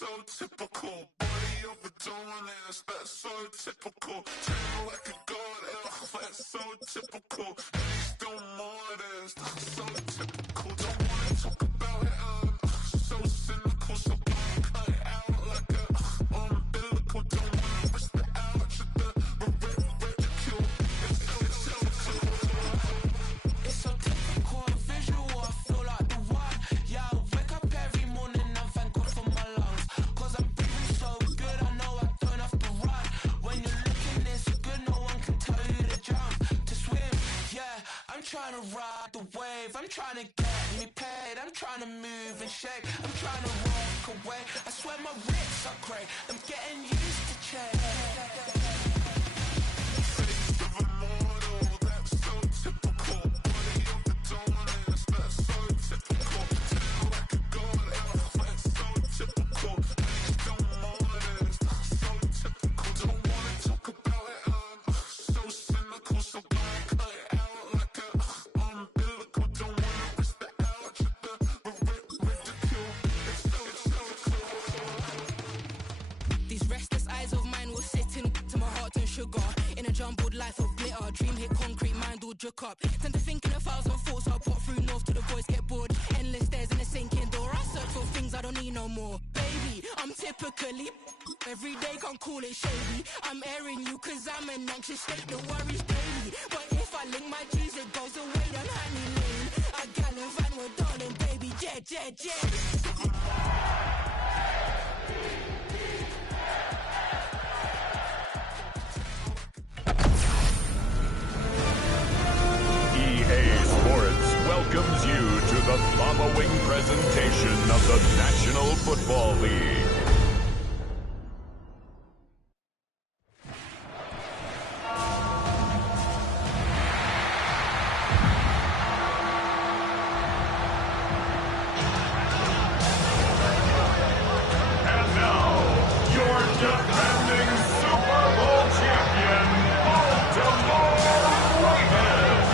so typical. Body overdoing it, that's so typical. Tail like a god, that's so typical. He's still more this, that's so typical. Don't wanna talk about it, so cynical. So cut it out like a umbilical. Don't wanna risk the ouch of the ridicule. It's so typical and visual, I feel like the one. Yeah, I wake up every morning and thank God for my lungs. Cause I'm breathing so good, I know I don't have to run. When you're looking this good, no one can tell you to jump, to swim. Yeah, I'm trying to ride the wave, I'm trying to get me paid. I'm trying to move and shake, I'm trying to walk away. I swear my wrists are great, I'm getting used to change. These restless eyes of mine will sit into my heart and sugar. In a jumbled life of glitter, dream hit concrete, mind all jook up. Tend to think in 1,000 thoughts, I'll pop through north to the voice, get bored. Endless stairs in a sinking door, I search for things I don't need no more. Baby, I'm typically every day, can't call it shady. I'm airing you cause I'm an anxious state, the worries daily. But if I link my G's, it goes away, then honey lane. I gallivant with darling, baby, jet, jet, jet. EA Sports welcomes you to the following presentation of the National Football League. And now, your defending Super Bowl champion, Baltimore Ravens.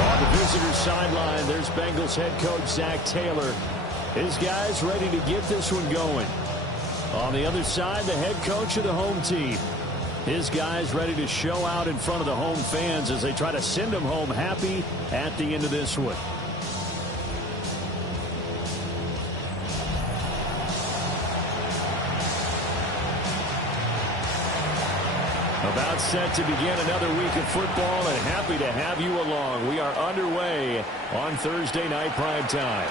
On the visitor sideline, there's Bengals head coach Zach Taylor. His guys ready to get this one going. On the other side, the head coach of the home team. His guys ready to show out in front of the home fans as they try to send them home happy at the end of this one. About set to begin another week of football, and happy to have you along. We are underway on Thursday night primetime.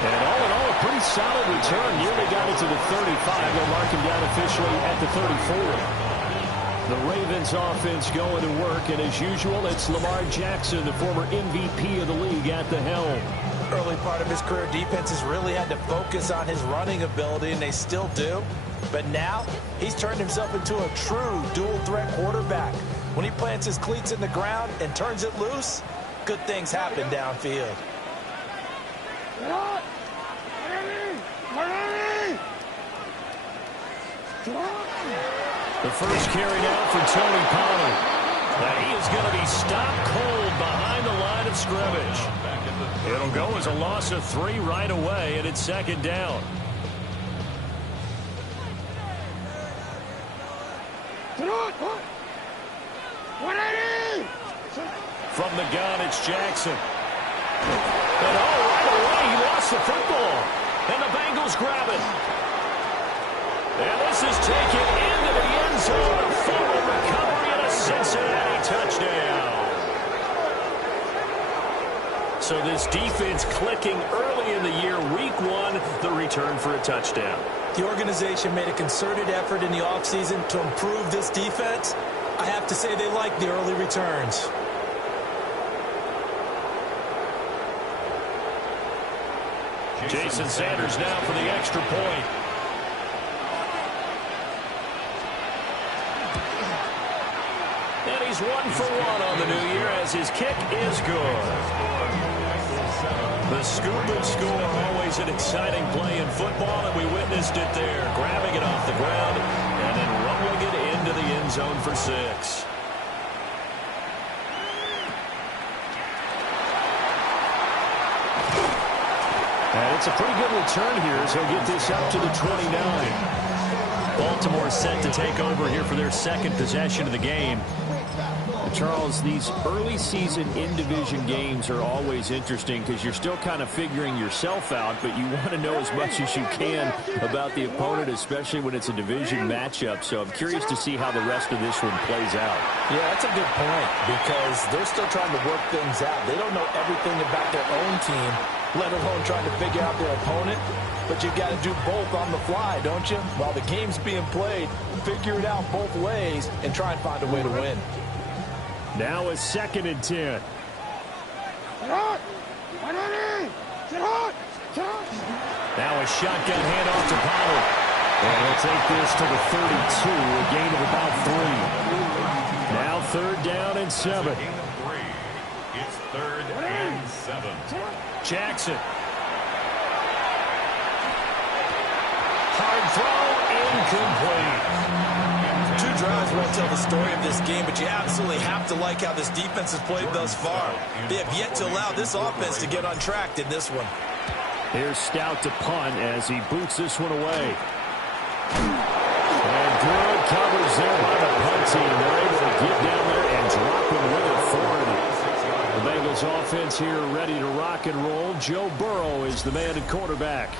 And all in all, a pretty solid return. Nearly got it to the 35. They'll mark him down officially at the 34. The Ravens offense going to work, and as usual, it's Lamar Jackson, the former MVP of the league, at the helm. Early part of his career, defenses really had to focus on his running ability, and they still do. But now, he's turned himself into a true dual-threat quarterback. When he plants his cleats in the ground and turns it loose, good things happen downfield. The first carry now for Tony Pollard. And he is going to be stopped cold behind the line of scrimmage. It'll go as a loss of 3 right away, and it's second down. From the gun, it's Jackson. And right away, he lost the football. And the Bengals grab it. And this is taken into the end zone. A fumble recovery and a Cincinnati touchdown. So this defense clicking early in the year. Week 1, the return for a touchdown. The organization made a concerted effort in the offseason to improve this defense. I have to say they like the early returns. Jason Sanders now for the extra point. And he's 1 for 1 on the new year as his kick is good. The scoop and score, always an exciting play in football, and we witnessed it there, grabbing it off the ground and then rolling it into the end zone for 6. And it's a pretty good return here as he'll get this up to the 29. Baltimore set to take over here for their second possession of the game. Charles, these early season in-division games are always interesting because you're still kind of figuring yourself out, but you want to know as much as you can about the opponent, especially when it's a division matchup. So I'm curious to see how the rest of this one plays out. Yeah, that's a good point because they're still trying to work things out. They don't know everything about their own team, let alone trying to figure out their opponent. But you got to do both on the fly, don't you? While the game's being played, figure it out both ways and try and find a way to win. Now a 2nd and 10. Now a shotgun handoff to Pollard. And he'll take this to the 32, a gain of about 3. Now 3rd down and 7. It's 3rd and 7. Jackson. Hard throw, incomplete. 2 drives won't tell the story of this game, but you absolutely have to like how this defense has played thus far. They have yet to allow this offense to get untracked in this one. Here's Stout to punt as he boots this one away. And good coverage there by the punt team. They're able to get down there and drop him with authority. The Bengals offense here ready to rock and roll. Joe Burrow is the man at quarterback.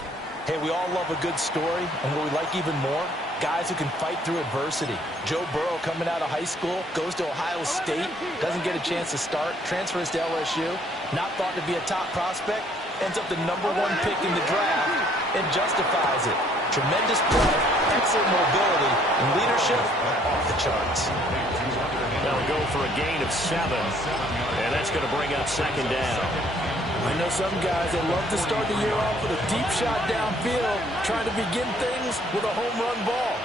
Hey, we all love a good story, and what we like even more, guys who can fight through adversity. Joe Burrow coming out of high school, goes to Ohio State, doesn't get a chance to start, transfers to LSU, not thought to be a top prospect, ends up the #1 pick in the draft, and justifies it. Tremendous play, excellent mobility, and leadership off the charts. They'll go for a gain of 7, and that's going to bring up 2nd down. I know some guys that love to start the year off with a deep shot downfield, trying to begin things with a home run ball.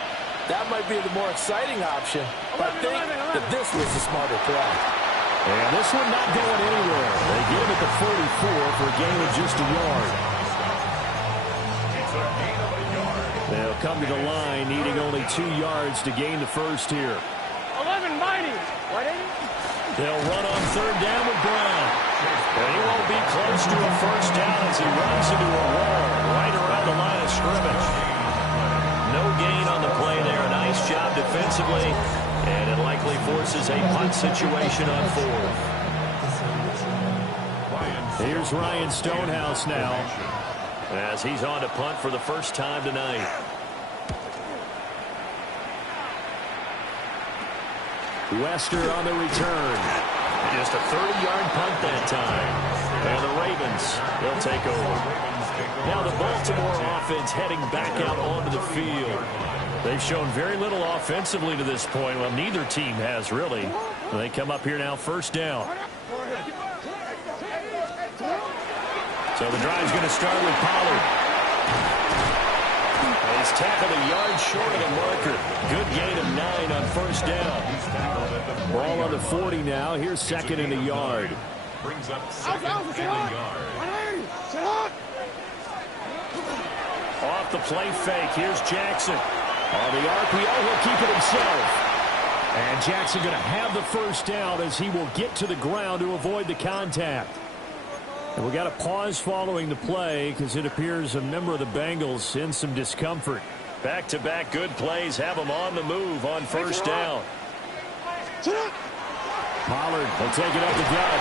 That might be the more exciting option, but I think that this was the smarter play. And this one not going anywhere. They get him at the 44 for a gain of just a yard. They'll come to the line, needing only 2 yards to gain the first here. 11 mighty. They'll run on 3rd down with Brown. And he won't be close to a first down as he runs into a wall right around the line of scrimmage. No gain on the play there. A nice job defensively. And it likely forces a punt situation on 4th. Here's Ryan Stonehouse now as he's on to punt for the first time tonight. Wester on the return. Just a 30-yard punt that time. And the Ravens, they'll take over. Now the Baltimore offense heading back out onto the field. They've shown very little offensively to this point. Well, neither team has really. They come up here now 1st down. So the drive's going to start with Pollard. He's tackled a yard short of the marker. Good gain of 9 on 1st down. Ball on the 40 now. Here's 2nd and a yard. Brings up 2nd and a yard. Off the play fake. Here's Jackson. On the RPO, he'll keep it himself. And Jackson going to have the first down as he will get to the ground to avoid the contact. And we got a pause following the play because it appears a member of the Bengals in some discomfort. Back-to-back good plays have him on the move on 1st down. Pollard will take it up the gut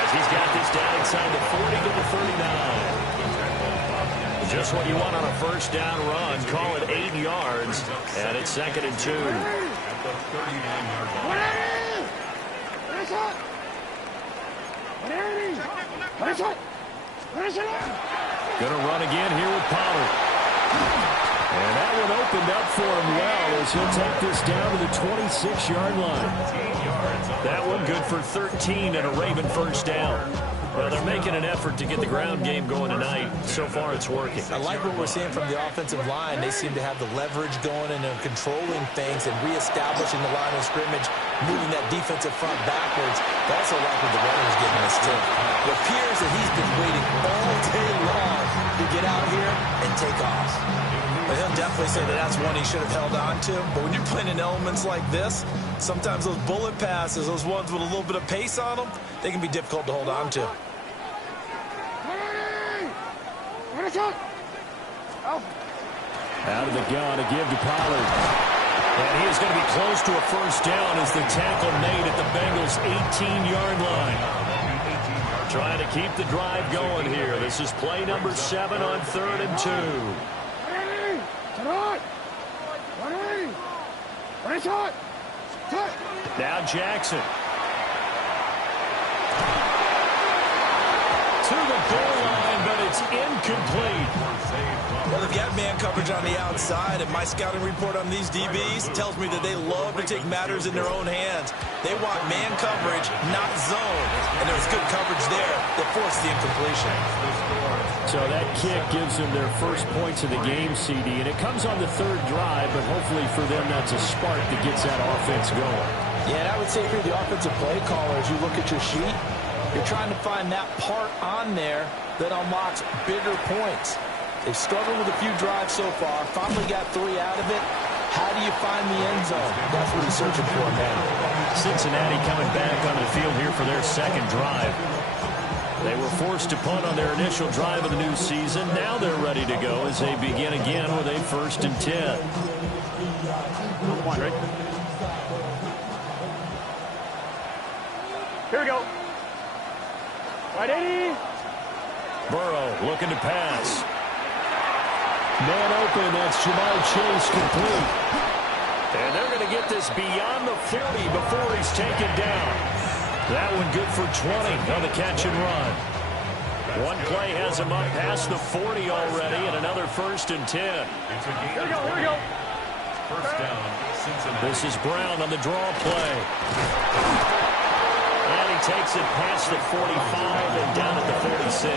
as he's got this down inside the 40 to the 39. Just what you want on a 1st down run. Call it 8 yards, and it's 2nd and 2. Gonna run again here with Pollard. And that one opened up for him well as he'll take this down to the 26-yard line. That one good for 13 and a Raven 1st down. Well, they're making an effort to get the ground game going tonight. So far, it's working. I like what we're seeing from the offensive line. They seem to have the leverage going and they're controlling things and reestablishing the line of scrimmage, moving that defensive front backwards. I also like what the runner is getting a first team. It appears that he's been waiting all day long to get out here and take off. But he'll definitely say that that's one he should have held on to. But when you're playing in elements like this, sometimes those bullet passes, those ones with a little bit of pace on them, they can be difficult to hold on to. Out of the gun to give to Pollard. And he is going to be close to a first down as the tackle made at the Bengals' 18-yard line. Trying to keep the drive going here. This is play number 7 on 3rd and 2. Now Jackson. To the goal line, but it's incomplete. Well, they've got man coverage on the outside, and my scouting report on these DBs tells me that they love to take matters in their own hands. They want man coverage, not zone. And there was good coverage there that forced the incompletion. So that kick gives them their first points of the game, CD, and it comes on the 3rd drive, but hopefully for them that's a spark that gets that offense going. Yeah, and I would say if you're the offensive play caller, as you look at your sheet, you're trying to find that part on there that unlocks bigger points. They've struggled with a few drives so far, finally got 3 out of it. How do you find the end zone? That's what he's searching for now. Cincinnati coming back on the field here for their 2nd drive. They were forced to punt on their initial drive of the new season. Now they're ready to go as they begin again with a 1st and 10. Come on, Rick. Here we go. Right, 80. Burrow looking to pass. Man open, that's Jamar Chase complete. And they're going to get this beyond the 40 before he's taken down. That one good for 20 on the catch and run. One play has him up past the 40 already, and another 1st and 10. Here we go, here we go. First down, Cincinnati. This is Brown on the draw play. And he takes it past the 45 and down at the 46.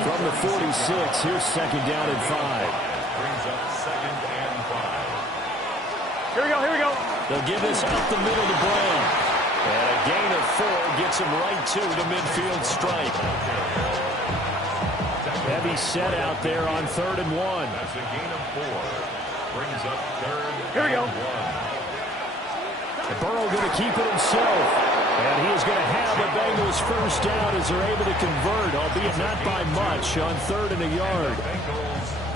From the 46, here's 2nd down and 5. Brings up 2nd and 5. Here we go, here we go. They'll give this up the middle to Brown. And a gain of 4 gets him right to the midfield stripe. Heavy set out there on 3rd and 1. That's a gain of 4. Brings up 3rd Here we go. and 1. Burrow going to keep it himself. And he is going to have the Bengals first down as they're able to convert, albeit not by much, on 3rd and a yard.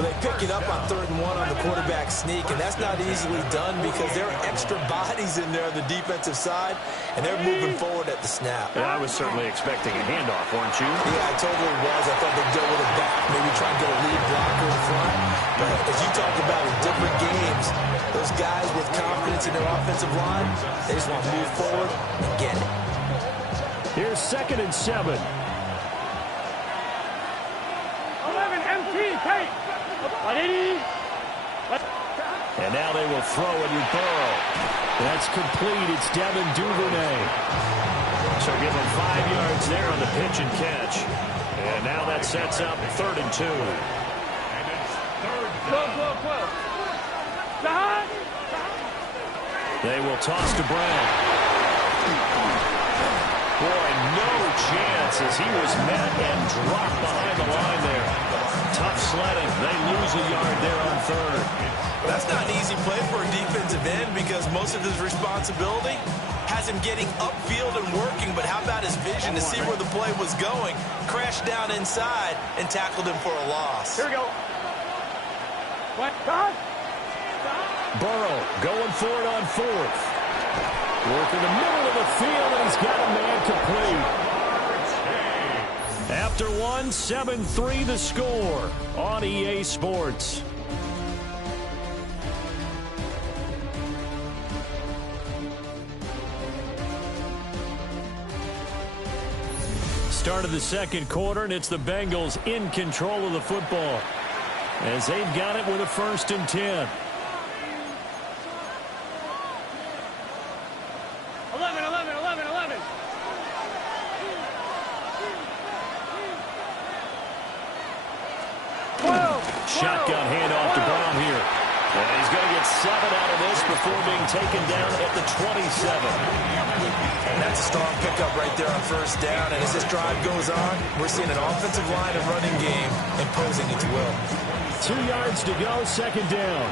Well, they pick it up on 3rd and 1 on the quarterback sneak, and that's not easily done because there are extra bodies in there on the defensive side, and they're moving forward at the snap. And I was certainly expecting a handoff, weren't you? Yeah, I totally was. I thought they'd go with a back, maybe try and get a lead blocker in front. But as you talked about in different games, those guys with confidence in their offensive line, they just want to move forward and get it. Here's 2nd and 7. 11 MT, Kate. 180. And now they will throw it with Burrow. That's complete. It's Devin Duvernay. So give him 5 yards there on the pitch and catch. And now that sets up 3rd and 2. And it's 3rd Close. down. They will toss to Brown. Boy, no chance as he was met and dropped behind the line there. Tough sledding. They lose a yard there on 3rd. That's not an easy play for a defensive end because most of his responsibility has him getting upfield and working, but how about his vision to see where the play was going, crashed down inside, and tackled him for a loss. Here we go. What? God? Burrow going for it on 4th. Work in the middle of the field, and he's got a man complete. After 1, 7-3 the score on EA Sports. Start of the 2nd quarter, and it's the Bengals in control of the football as they've got it with a 1st and 10. 11. Shotgun handoff to Brown here. And he's going to get out of this before being taken down at the 27. And that's a strong pickup right there on first down. And as this drive goes on, we're seeing an offensive line and running game imposing its will. 2 yards to go, second down.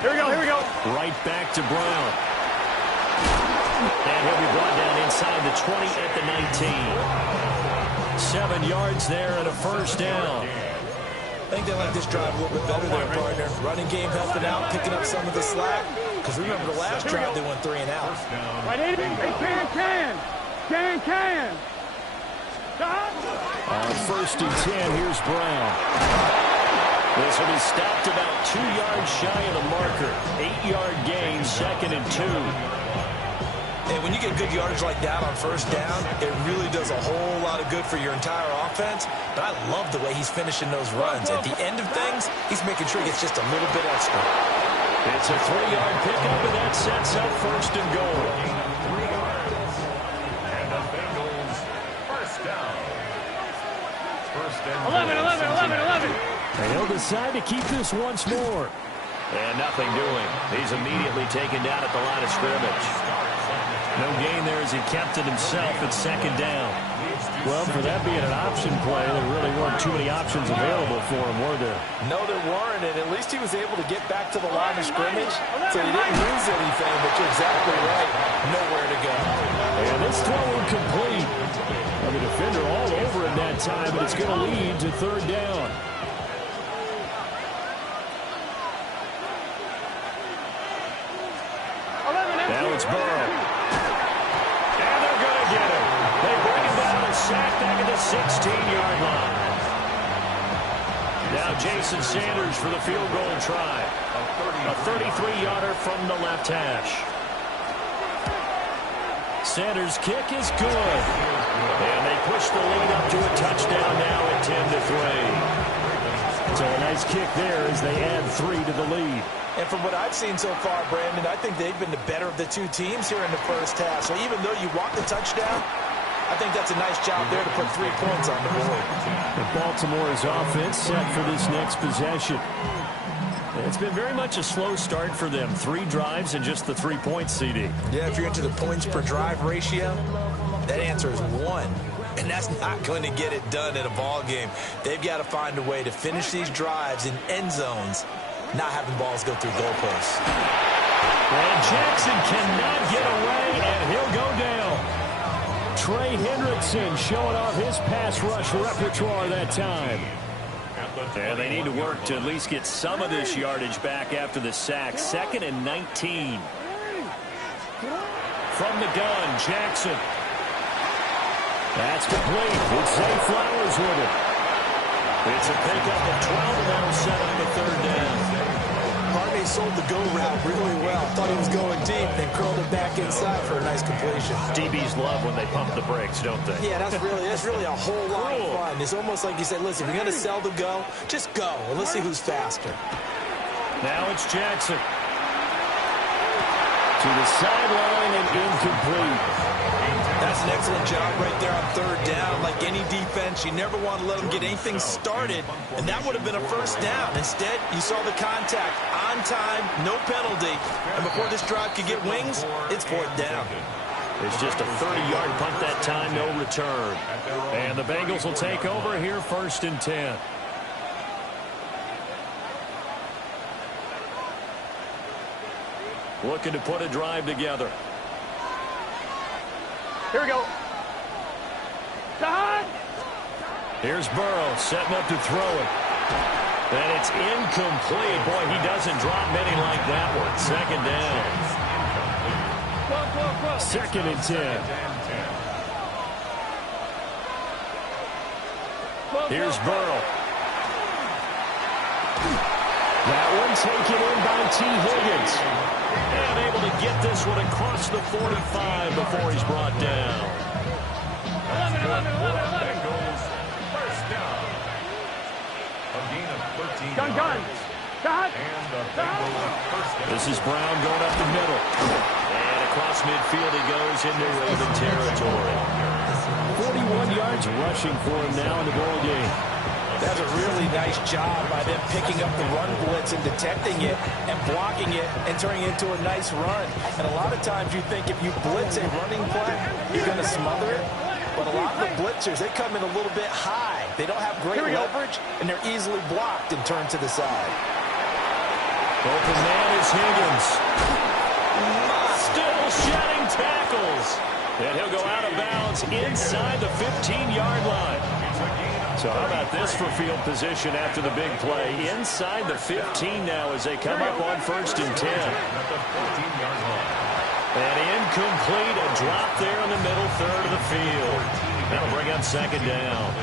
Here we go, here we go. Right back to Brown. And he'll be brought down inside the 20 at the 19. 7 yards there and a first down. I think they like this drive a little bit better there, partner. Running game helping out, picking up some of the slack. Because remember, the last drive they went 3 and out. Right in. Hey, can. Stop. On first and 10, here's Brown. This will be stopped about 2 yards shy of the marker. 8-yard gain, second and 2. And when you get good yardage like that on first down, it really does a whole lot of good for your entire offense. But I love the way he's finishing those runs. At the end of things, he's making sure he gets just a little bit extra. It's a 3-yard pickup, and that sets up first and goal. 3 yards. And the Bengals first down. First and 11. And he'll decide to keep this once more. And nothing doing. He's immediately taken down at the line of scrimmage. No gain there as he kept it himself at second down. Well, for that being an option play, there really weren't too many options available for him, were there? No, there weren't, and at least he was able to get back to the line of scrimmage, so he didn't lose anything, but you're exactly right. Nowhere to go. And this throw incomplete. Well, the defender all over him that time, but it's going to lead to third down. Now it's Burrow. And they're going to get him. They bring him down and sack back at the 16-yard line. Now Jason Sanders for the field goal try. A 33-yarder from the left hash. Sanders' kick is good. And they push the lead up to a touchdown now at 10-3. So a nice kick there as they add 3 to the lead. And from what I've seen so far, Brandon, I think they've been the better of the two teams here in the first half. So even though you want the touchdown, I think that's a nice job there to put 3 points on the board. And Baltimore's offense set for this next possession. It's been very much a slow start for them. 3 drives and just the 3 points, CD. Yeah, if you're into the points per drive ratio, that answer is 1. And that's not going to get it done in a ball game. They've got to find a way to finish these drives in end zones, not having balls go through goalposts. And Jackson cannot get away, and he'll go down. Trey Hendrickson showing off his pass rush repertoire that time. And they need to work to at least get some of this yardage back after the sack. 2nd and 19. From the gun, Jackson. That's complete. It's Zay Flowers with it. It's a pickup of 12, and that'll set up the third down. Harvey sold the go route really well. Thought he was going deep, then curled it back inside for a nice completion. DBs love when they pump the brakes, don't they? Yeah, that's really a whole lot of fun. It's almost like you said, listen, if you're going to sell the go, just go, and let's see who's faster. Now it's Jackson. To the sideline and incomplete. That's an excellent job right there on third down. Like any defense, you never want to let them get anything started, and that would have been a first down. Instead, you saw the contact on time, no penalty, and before this drive could get wings, it's 4th down. It's just a 30-yard punt that time, no return. And the Bengals will take over here, 1st and 10. Looking to put a drive together. Here we go. Shot. Here's Burrow setting up to throw it. And it's incomplete. Boy, he doesn't drop many like that one. 2nd down. 2nd and 10. Here's Burrow. That one taken in by T. Higgins. And able to get this one across the 45 before he's brought down. 11. Bengals first down. A gain of 13 Gun. yards. Shot. And the Bengals first down. This is Brown going up the middle. And across midfield he goes into Raven territory. 41 yards rushing for him now in the ball game. That's a really nice job by them picking up the run blitz and detecting it and blocking it and turning it into a nice run. And a lot of times you think if you blitz a running play, you're going to smother it. But a lot of the blitzers, they come in a little bit high. They don't have great leverage, and they're easily blocked and turned to the side. Open man is Higgins. Still shedding tackles. And he'll go out of bounds inside the 15-yard line. So how about this for field position after the big play? Inside the 15 now as they come up on 1st and 10. And incomplete, a drop there in the middle third of the field. That'll bring up 2nd down.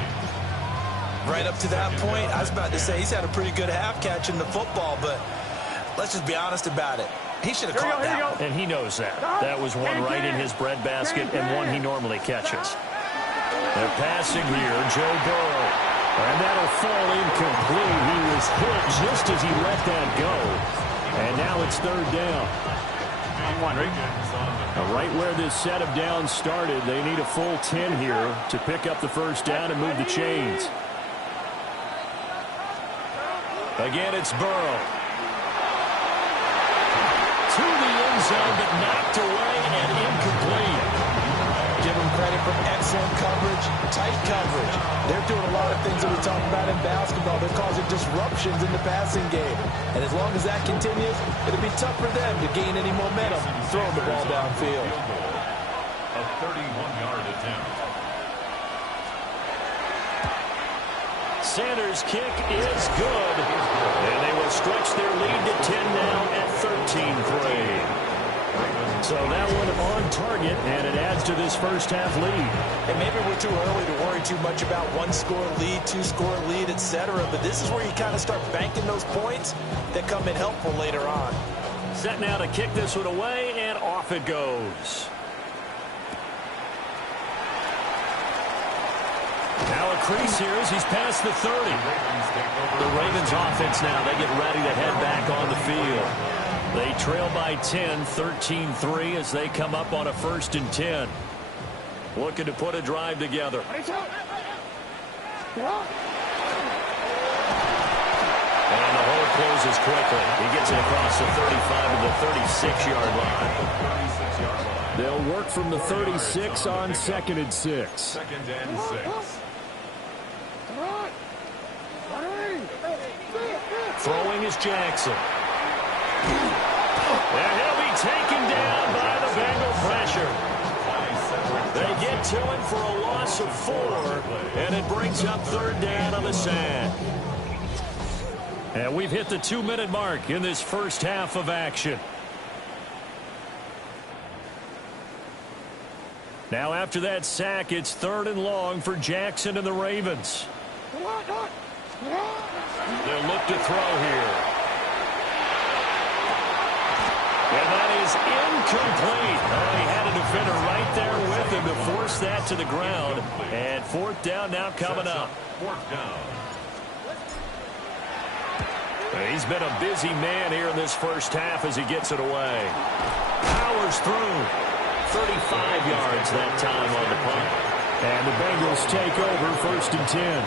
Right up to that point, I was about to say he's had a pretty good half catching the football, but let's just be honest about it. He should have caught that one. And he knows that. That was one right in his breadbasket and one he normally catches. They're passing here, Joe Burrow. And that'll fall incomplete. He was hit just as he let that go. And now it's 3rd down. Right where this set of downs started, they need a full 10 here to pick up the 1st down and move the chains. Again, it's Burrow. To the end zone, but knocked away and incomplete. Give them credit for excellent coverage, tight coverage. They're doing a lot of things that we talk about in basketball. They're causing disruptions in the passing game. And as long as that continues, it'll be tough for them to gain any momentum throwing the ball downfield. A 31-yard attempt. Sanders' kick is good. And they will stretch their lead to 10 now at 13-3. So that one on target, and it adds to this first half lead. And maybe we're too early to worry too much about 1-score lead, 2-score lead, etc. But this is where you kind of start banking those points that come in helpful later on. Set now to kick this one away, and off it goes. Now a crease here as he's past the 30. The Ravens offense now, they get ready to head back on the field. They trail by 10, 13-3 as they come up on a 1st and 10. Looking to put a drive together. And the hole closes quickly. He gets it across the 35 to the 36-yard line. They'll work from the 36 on 2nd and 6. 2nd and 6. Throwing is Jackson. And he'll be taken down by the Bengal pressure. They get to him for a loss of 4, and it brings up 3rd down on the sack. And we've hit the 2-minute mark in this first half of action. Now after that sack, it's 3rd and long for Jackson and the Ravens. They'll look to throw here. And that is incomplete. He had a defender right there with him to force that to the ground. And 4th down now coming up. 4th down. He's been a busy man here in this first half as he gets it away. Powers through. 35 yards that time on the punt. And the Bengals take over 1st and 10.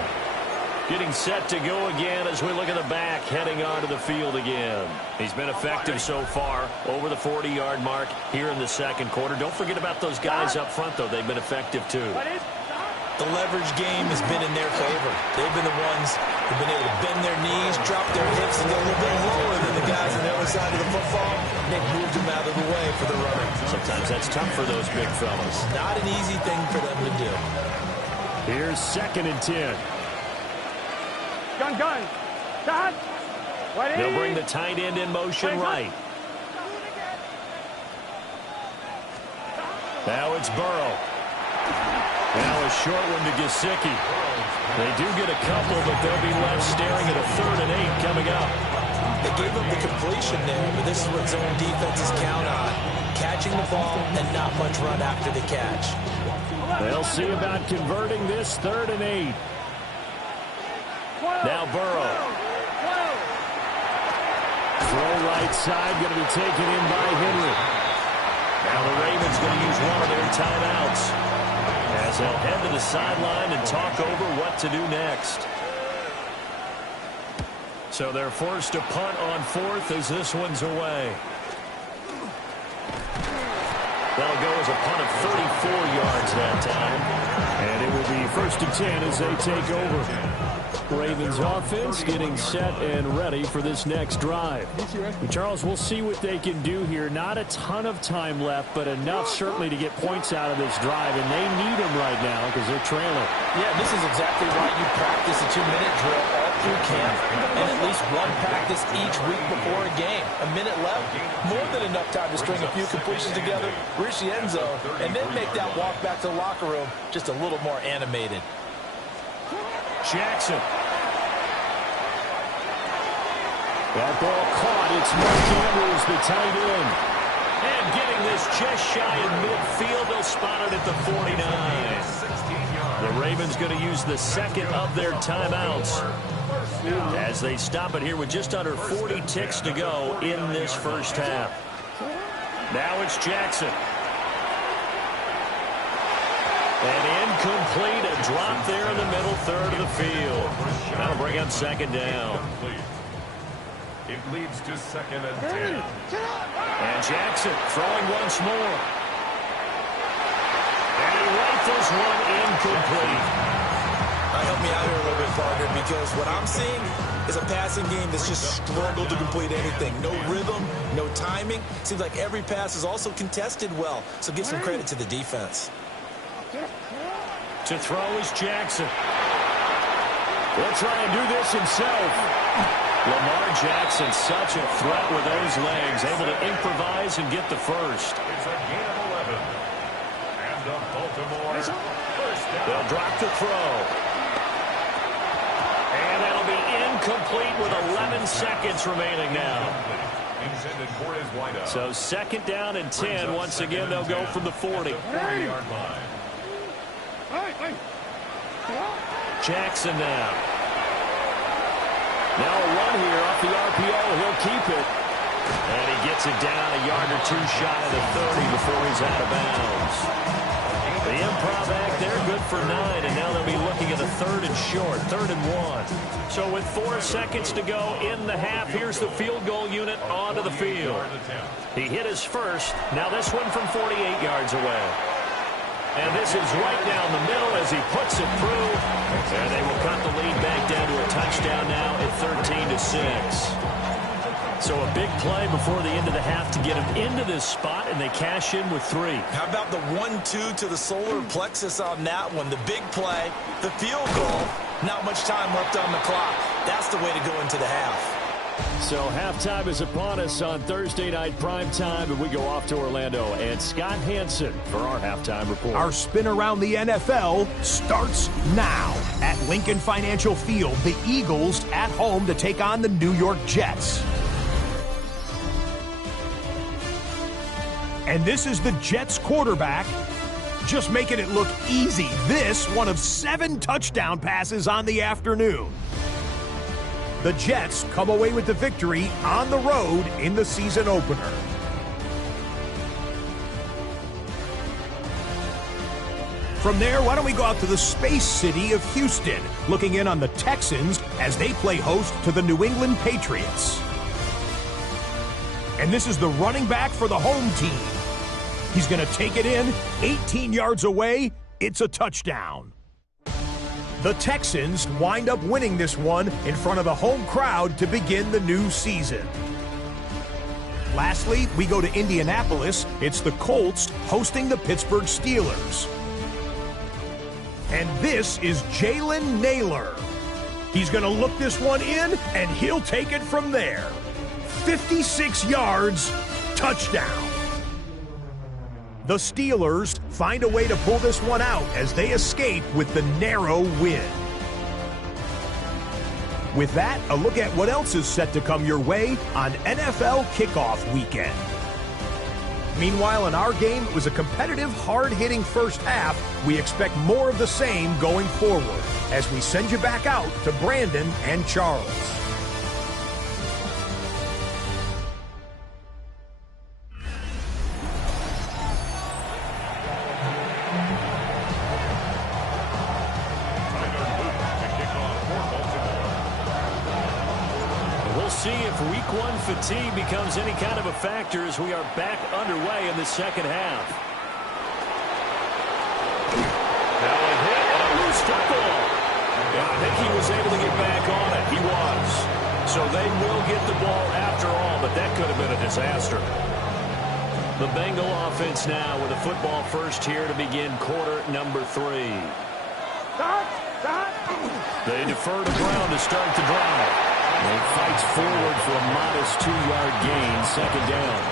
Getting set to go again as we look at the back, heading onto the field again. He's been effective so far, over the 40-yard mark here in the 2nd quarter. Don't forget about those guys up front, though. They've been effective, too. The leverage game has been in their favor. They've been the ones who've been able to bend their knees, drop their hips, and go a little bit lower than the guys on the other side of the football. They've moved them out of the way for the runner. Sometimes that's tough for those big fellas. Not an easy thing for them to do. Here's 2nd and 10. Gun. Stop. They'll bring the tight end in motion right. Now it's Burrow. Now a short one to Gesicki. They do get a couple, but they'll be left staring at a 3rd and 8 coming up. They gave up the completion there, but this is what zone defenses count on. Catching the ball and not much run after the catch. They'll see about converting this 3rd and 8. Now Burrow. Throw right side, going to be taken in by Henry. Now the Ravens going to use one of their timeouts as they'll head to the sideline and talk over what to do next. So they're forced to punt on fourth as this one's away. That'll go as a punt of 34 yards that time. And it will be 1st and 10 as they take over. Ravens offense getting set and ready for this next drive. Charles, we'll see what they can do here. Not a ton of time left, but enough certainly to get points out of this drive, and they need them right now because they're trailing. Yeah, this is exactly why you practice a 2-minute drill all through camp and at least one practice each week before a game. A minute left, more than enough time to string a few completions together, reach the end zone, and then make that walk back to the locker room just a little more animated. Jackson. That ball caught. It's Mark Andrews, the tight end. And getting this just shy of midfield. They'll spot it at the 49. The Ravens going to use the second of their timeouts as they stop it here with just under 40 ticks to go in this first half. Now it's Jackson. And incomplete, a drop there in the middle third of the field. That'll bring up second down. It leads to 2nd and 10. And Jackson throwing once more. And he rifles one incomplete. Help me out here a little bit, partner, because what I'm seeing is a passing game that's just struggled to complete anything. No rhythm, no timing. Seems like every pass is also contested well, so give some credit to the defense. To throw is Jackson. He'll try and do this himself. Lamar Jackson, such a threat with those legs, able to improvise and get the first. It's a gain of 11. And the Baltimore first down. They'll drop the throw. And that'll be incomplete with 11 seconds remaining now. Intended for his wideout. So 2nd down and 10. Once again, they'll go from the 40. 40-yard line. Jackson now. Now a run here off the RPO. He'll keep it. And he gets it down a yard or two shy of the 30 before he's out of bounds. The improv act there, good for 9. And now they'll be looking at a 3rd and short, 3rd and 1. So with 4 seconds to go in the half, here's the field goal unit onto the field. He hit his first. Now this one from 48 yards away. And this is right down the middle as he puts it through. And they will cut the lead back down to a touchdown now at 13-6. So a big play before the end of the half to get him into this spot, and they cash in with 3. How about the 1-2 to the solar plexus on that one? The big play, the field goal, not much time left on the clock. That's the way to go into the half. So halftime is upon us on Thursday night primetime, and we go off to Orlando. And Scott Hansen for our halftime report. Our spin around the NFL starts now. At Lincoln Financial Field, the Eagles at home to take on the New York Jets. And this is the Jets quarterback, just making it look easy. This, one of 7 touchdown passes on the afternoon. The Jets come away with the victory on the road in the season opener. From there, why don't we go out to the space city of Houston, looking in on the Texans as they play host to the New England Patriots. And this is the running back for the home team. He's going to take it in, 18 yards away. It's a touchdown. The Texans wind up winning this one in front of the home crowd to begin the new season. Lastly, we go to Indianapolis. It's the Colts hosting the Pittsburgh Steelers. And this is Jalen Naylor. He's going to look this one in, and he'll take it from there. 56 yards, touchdown. The Steelers find a way to pull this one out as they escape with the narrow win. With that, a look at what else is set to come your way on NFL Kickoff Weekend. Meanwhile, in our game, it was a competitive, hard-hitting first half. We expect more of the same going forward as we send you back out to Brandon and Charles. see if week 1 fatigue becomes any kind of a factor as we are back underway in the second half. Now a hit and a loose football. I think he was able to get back on it. He was. So they will get the ball after all, but that could have been a disaster. The Bengal offense now with a football first here to begin quarter number 3. They defer to Brown to start the drive. He fights forward for a modest 2-yard gain, second down.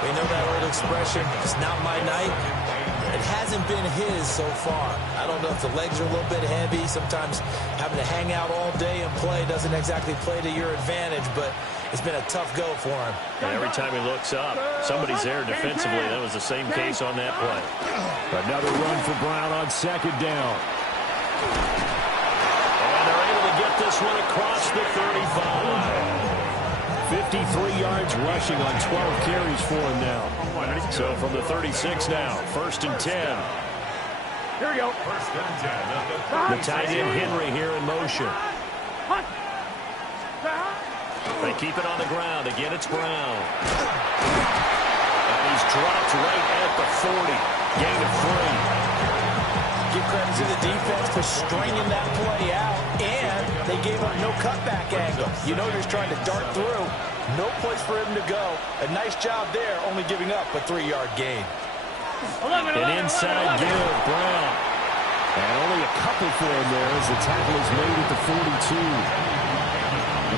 We know that old expression, it's not my night. It hasn't been his so far. I don't know if the legs are a little bit heavy. Sometimes having to hang out all day and play doesn't exactly play to your advantage, but it's been a tough go for him. And every time he looks up, somebody's there defensively. That was the same case on that play. Another run for Brown on second down. And they're able to get this one across the 35. 53 yards rushing on 12 carries for him now. So from the 36 now, first and 10. Here we go. The tight end Henry here in motion. They keep it on the ground. Again, it's Brown. And he's dropped right at the 40. Gain of 3. Give credit to the defense for stringing that play out, and they gave up no cutback angle. You know they're trying to dart through. No place for him to go. A nice job there, only giving up a 3-yard gain. An inside give, Brown. And only a couple for him there as the tackle is made at the 42.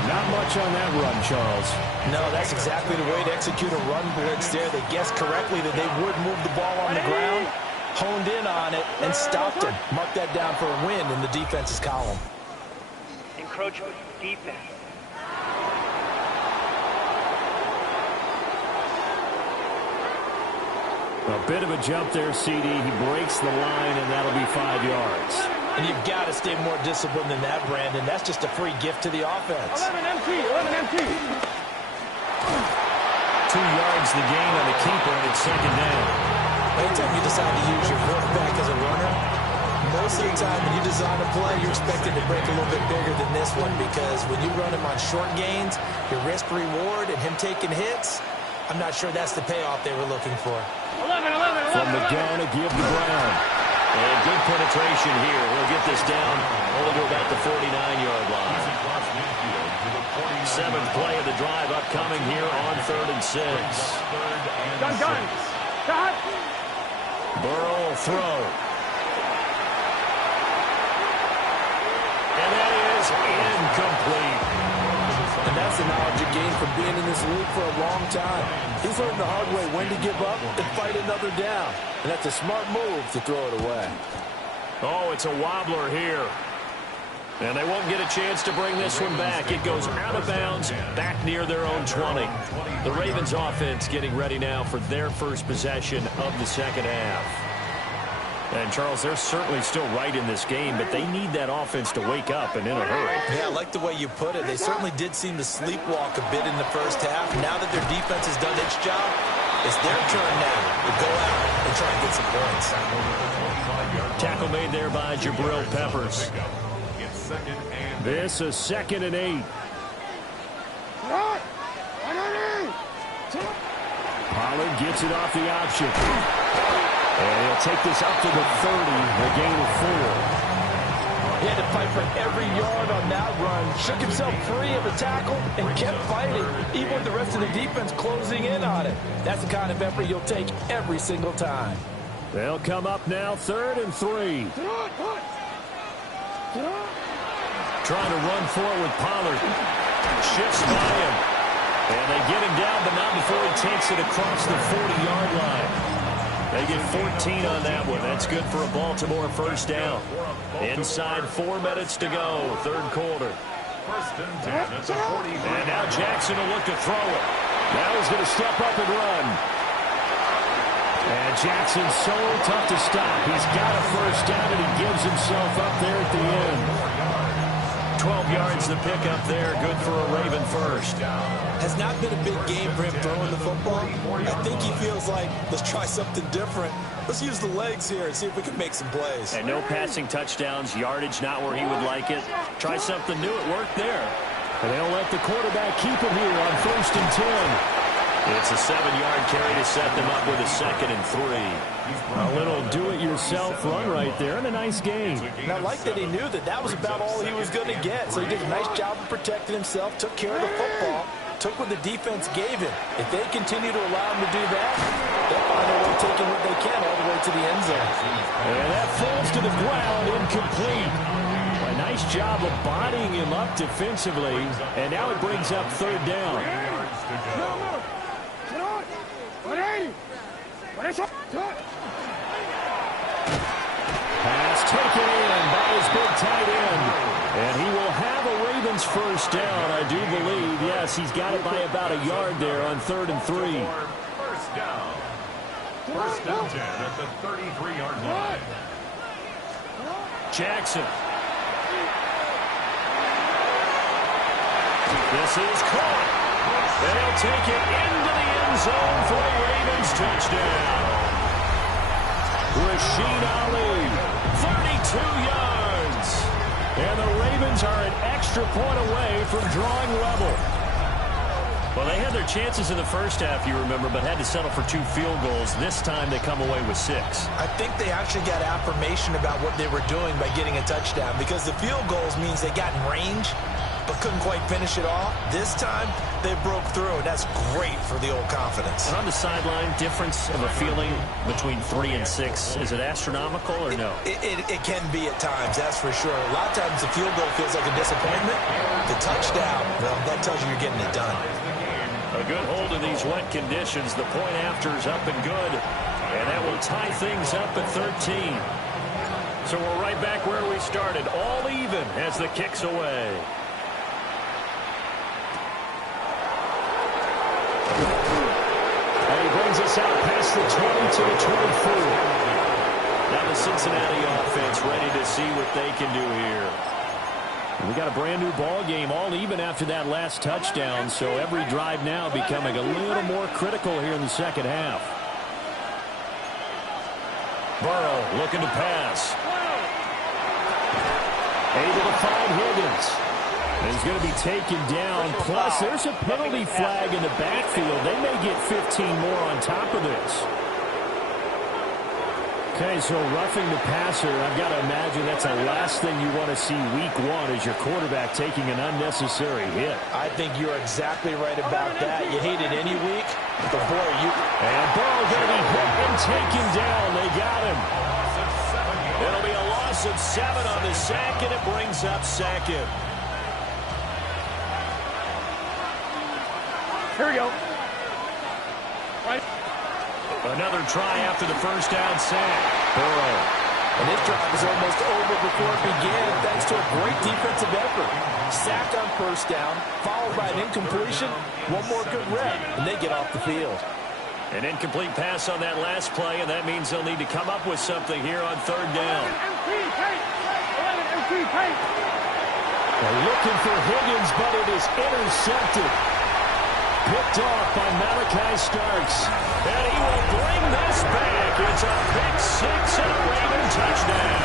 Not much on that run, Charles. No, that's exactly the way to execute a run blitz there. They guessed correctly that they would move the ball on the ground, honed in on it, and stopped him. Mark that down for a win in the defense's column. Encroachment defense. A bit of a jump there, CD. He breaks the line, and that'll be 5 yards. And you've got to stay more disciplined than that, Brandon. That's just a free gift to the offense. 11 MT. 2 yards the gain on the keeper, and it's second down. Anytime you decide to use your quarterback as a runner, most of the time when you design a play, you're expected to break a little bit bigger than this one, because when you run him on short gains, your risk-reward and him taking hits, I'm not sure that's the payoff they were looking for. 11. From the gun to give to Brown. And good penetration here. We'll get this down only to about the 49-yard line. 7th play of the drive upcoming here on 3rd and 6. Gun. Shot. Burrow will throw. And that is incomplete. And that's the knowledge you gain from being in this league for a long time. He's learned the hard way when to give up and fight another down. And that's a smart move to throw it away. Oh, it's a wobbler here. And they won't get a chance to bring this one back. It goes out of bounds, back near their own 20. The Ravens offense getting ready now for their first possession of the second half. And, Charles, they're certainly still right in this game, but they need that offense to wake up and in a hurry. Yeah, I like the way you put it. They certainly did seem to sleepwalk a bit in the first half. Now that their defense has done its job, it's their turn now to go out and try and get some points. Tackle made there by Jabril Peppers. This is 2nd and 8. Pollard gets it off the option. And he'll take this up to the 30, a gain of 4. He had to fight for every yard on that run. Shook himself free of the tackle and kept fighting, even with the rest of the defense closing in on it. That's the kind of effort you'll take every single time. They'll come up now, 3rd and 3. Trying to run forward with Pollard. Shifts by him. And they get him down, but not before he takes it across the 40-yard line. They get 14 on that one. That's good for a Baltimore first down. Inside 4 minutes to go, 3rd quarter. And now Jackson will look to throw it. Now he's going to step up and run. And Jackson's so tough to stop. He's got a first down, and he gives himself up there at the end. 12 yards the pickup there. Good for a Raven first. Has not been a big game for him throwing the football. I think he feels like, let's try something different. Let's use the legs here and see if we can make some plays. And no passing touchdowns, yardage not where he would like it. Try something new. It worked there. And they'll let the quarterback keep it here on 1st and 10. It's a 7-yard carry to set them up with a 2nd and 3. A little do-it-yourself run right there and a nice game. And I like that he knew that that was about all he was going to get. So he did a nice job of protecting himself, took care of the football, took what the defense gave him. If they continue to allow him to do that, they'll find their way taking what they can all the way to the end zone. And that falls to the ground, incomplete. A nice job of bodying him up defensively, and now it brings up 3rd down. Pass taken in by his big tight end. And he will have a Ravens 1st down, I do believe. Yes, he's got it by about a yard there on 3rd and 3. First down. 1st and 10 at the 33-yard line. Jackson. This is caught. They'll take it into the end zone for a Ravens touchdown. Rasheen Ali, 32 yards. And the Ravens are an extra point away from drawing level. Well, they had their chances in the first half, you remember, but had to settle for 2 field goals. This time they come away with 6. I think they actually got affirmation about what they were doing by getting a touchdown, because the field goals means they got in range but couldn't quite finish it off. This time, they broke through, and that's great for the old confidence. And on the sideline, difference of a feeling between 3 and 6, is it astronomical or no? It can be at times, that's for sure. A lot of times the field goal feels like a disappointment. The touchdown, well, that tells you you're getting it done. A good hold in these wet conditions. The point after is up and good. And that will tie things up at 13. So we're right back where we started, all even as the kick's away. And he brings us out past the 20 to the 24. Now the Cincinnati offense ready to see what they can do here. We got a brand new ball game, all even after that last touchdown, so every drive now becoming a little more critical here in the second half. Burrow looking to pass. Able to find Higgins. And he's going to be taken down. Plus, there's a penalty flag in the backfield. They may get 15 more on top of this. Okay, so roughing the passer, I've got to imagine that's the last thing you want to see week 1 is your quarterback taking an unnecessary hit. I think you're exactly right about that. You hate it any week, but boy, you... And Burrow going to be hit and taken down. They got him. It'll be a loss of 7 on the sack, and it brings up 2nd. Here we go. Another try after the first down sack. Burrow. And this drive is almost over before it began, thanks to a great defensive effort. Sacked on first down, followed by an incompletion. One more good rep, and they get off the field. An incomplete pass on that last play, and that means they'll need to come up with something here on 3rd down. They're looking for Higgins, but it is intercepted. Picked off by Malachi Starks. And he will bring this back. It's a pick 6 and a Raven touchdown.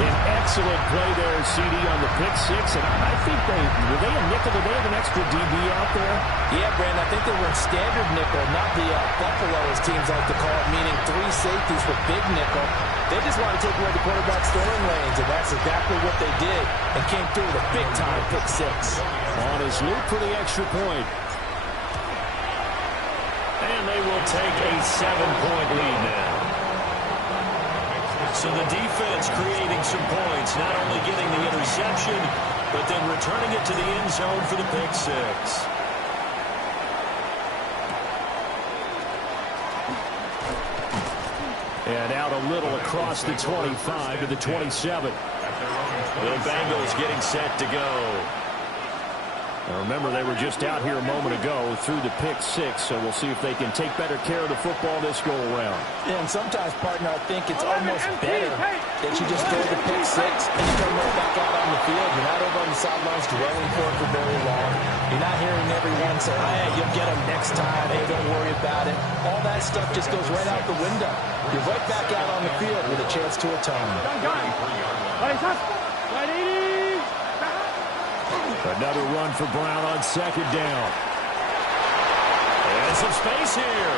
An excellent play there, CD, on the pick 6. And I think were they a nickel? Did they have an extra DB out there? Yeah, Brandon, I think they were in standard nickel, not the Buffalo, as teams like to call it, meaning 3 safeties for big nickel. They just want to take away the quarterback's throwing lanes, and that's exactly what they did, and came through with a big-time pick 6. On his loop for the extra point. And they will take a 7-point lead now. So the defense creating some points, not only getting the interception, but then returning it to the end zone for the pick 6. And out a little across the 25 to the 27. The Bengals getting set to go. Now remember, they were just out here a moment ago through the pick 6, so we'll see if they can take better care of the football this go-around. Yeah, and sometimes, partner, I think it's almost better that you just throw the pick 6 and you come right back out on the field. You're not over on the sidelines dwelling for it for very long. You're not hearing everyone say, hey, you'll get them next time. Hey, don't worry about it. All that stuff just goes right out the window. You're right back out on the field with a chance to atone. Ready? Another run for Brown on second down. And some space here.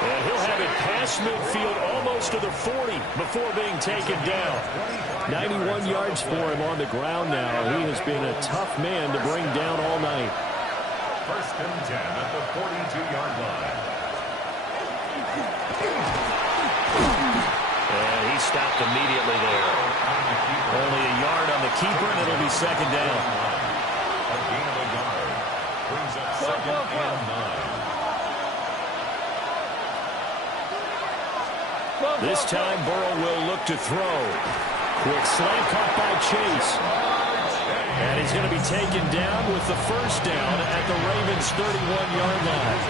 And he'll have it past midfield almost to the 40 before being taken down. 91 yards for him on the ground now. He has been a tough man to bring down all night. First and 10 at the 42-yard line. And he stopped immediately there. Only a yard on the keeper, and it'll be second down. A gain of a yard brings up second and 9. This time Burrow will look to throw. Quick slant caught by Chase. And he's going to be taken down with the first down at the Ravens' 31-yard line.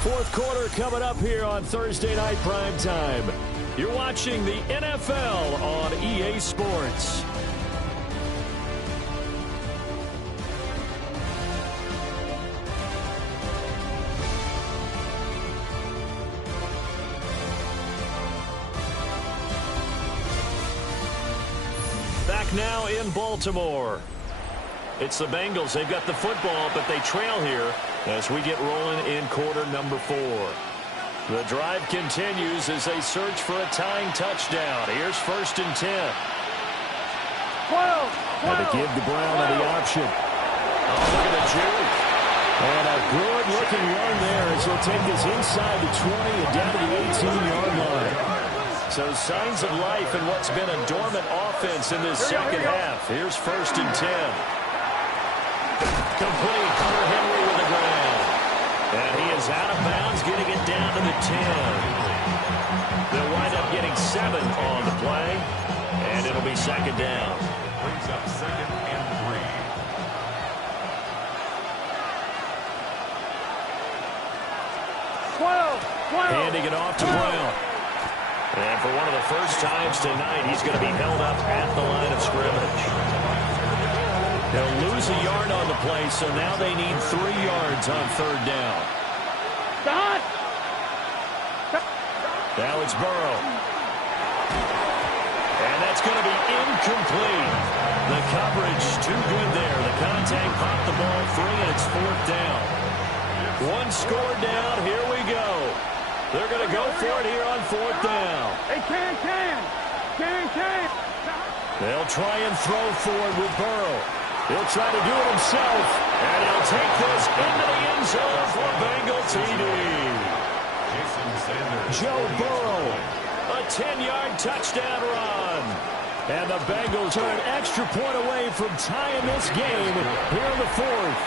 Fourth quarter coming up here on Thursday Night Primetime. You're watching the NFL on EA Sports. Back now in Baltimore. It's the Bengals. They've got the football, but they trail here as we get rolling in quarter number 4. The drive continues as they search for a tying touchdown. Here's first and 10. And to give the Brown the option. Oh, look at the juke. And a good-looking run there as he'll take this inside the 20 and down to the 18-yard line. So signs of life in what's been a dormant offense in this second half. Here's first and 10. Complete. Hunter Henry with the ground. And he is out of bounds, getting it down to the 10. They'll wind up getting 7 on the play. And it'll be second down. Brings up second and 3. Handing it off to Brown. And for one of the first times tonight, he's going to be held up at the line of scrimmage. They'll lose a yard on the play, so now they need 3 yards on third down. Now it's Burrow. And that's going to be incomplete. The coverage too good there. The contact popped the ball free, and it's fourth down. One score down. Here we go. They're going to go for it here on fourth down. Hey, can. They'll try and throw forward with Burrow. He'll try to do it himself. And he'll take this into the end zone for Bengal TD. Joe Burrow. A 10-yard touchdown run. And the Bengals are an extra point away from tying this game here in the fourth.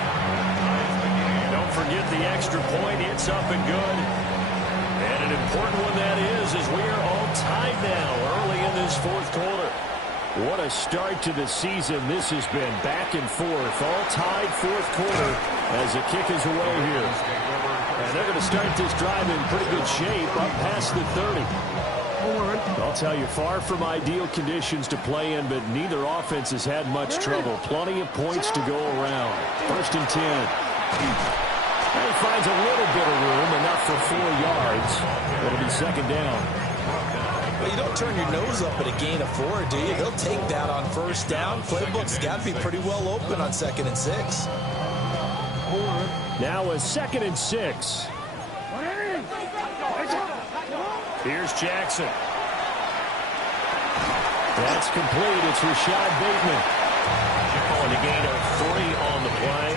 Don't forget the extra point. It's up and good. And an important one that is, as we are all tied now early in this fourth quarter. What a start to the season this has been. Back and forth, all tied fourth quarter as the kick is away here. And they're going to start this drive in pretty good shape up past the 30. I'll tell you, far from ideal conditions to play in, but neither offense has had much trouble. Plenty of points to go around. First and 10. And he finds a little bit of room, enough for 4 yards. It'll be second down. Well, you don't turn your nose up at a gain of 4, do you? They'll take that on first down. Playbook's got to be pretty well open on second and 6. Now a second and 6. Here's Jackson. That's complete. It's Rashad Bateman. On the gain of 3 on the play.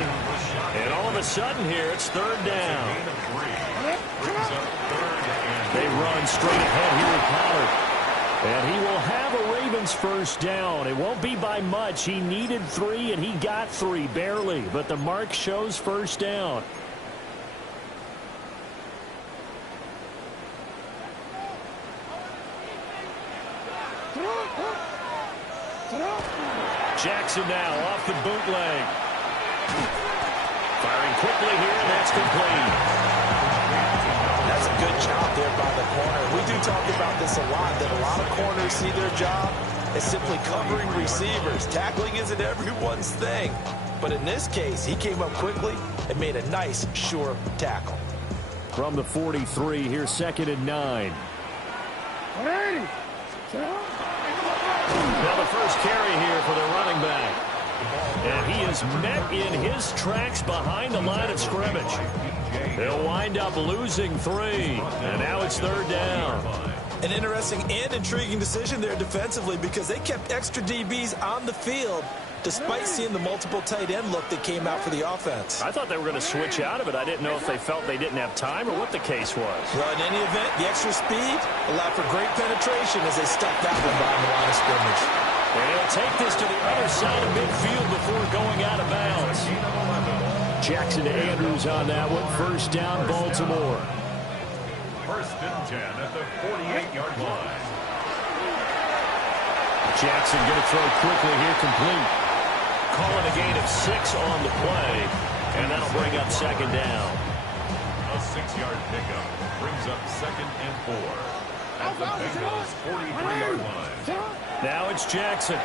And all of a sudden here, it's third down. They run straight ahead here with Pollard. And he will have a Ravens first down. It won't be by much. He needed 3, and he got 3, barely. But the mark shows first down. Jackson now off the bootleg. Firing quickly here, and that's complete. That's a good job there by the corner. We do talk about this a lot, that a lot of corners see their job as simply covering receivers. Tackling isn't everyone's thing. But in this case, he came up quickly and made a nice, sure tackle. From the 43, here's second and 9. Now the first carry here for the running back. And he is met in his tracks behind the line of scrimmage. They'll wind up losing 3. And now it's 3rd down. An interesting and intriguing decision there defensively because they kept extra DBs on the field despite seeing the multiple tight end look that came out for the offense. I thought they were going to switch out of it. I didn't know if they felt they didn't have time or what the case was. Well, in any event, the extra speed allowed for great penetration as they stuck that one behind the line of scrimmage. And he'll take this to the other side of midfield before going out of bounds. Jackson Andrews on that one. 1st down, Baltimore. 1st and 10 at the 48-yard line. Jackson going to throw quickly here, complete. Calling a gain of 6 on the play, and that'll bring up 2nd down. A 6-yard pickup brings up 2nd and 4 at the Bengals 43-yard line. Now it's Jackson.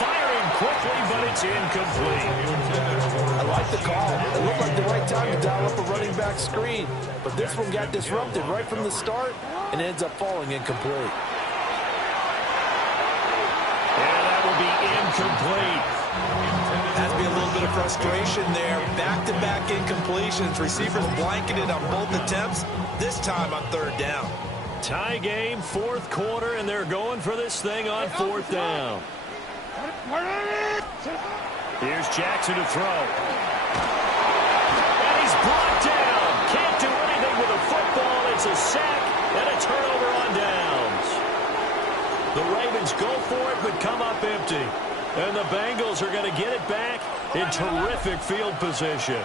Firing quickly, but it's incomplete. I like the call. It looked like the right time to dial up a running back screen, but this one got disrupted right from the start and ends up falling incomplete. And that will be incomplete. Has to be a little bit of frustration there. Back-to-back incompletions. Receivers blanketed on both attempts, this time on 3rd down. Tie game, 4th quarter, and they're going for this thing on 4th down. Here's Jackson to throw. And he's brought down. Can't do anything with a football. It's a sack and a turnover on downs. The Ravens go for it but come up empty. And the Bengals are going to get it back in terrific field position.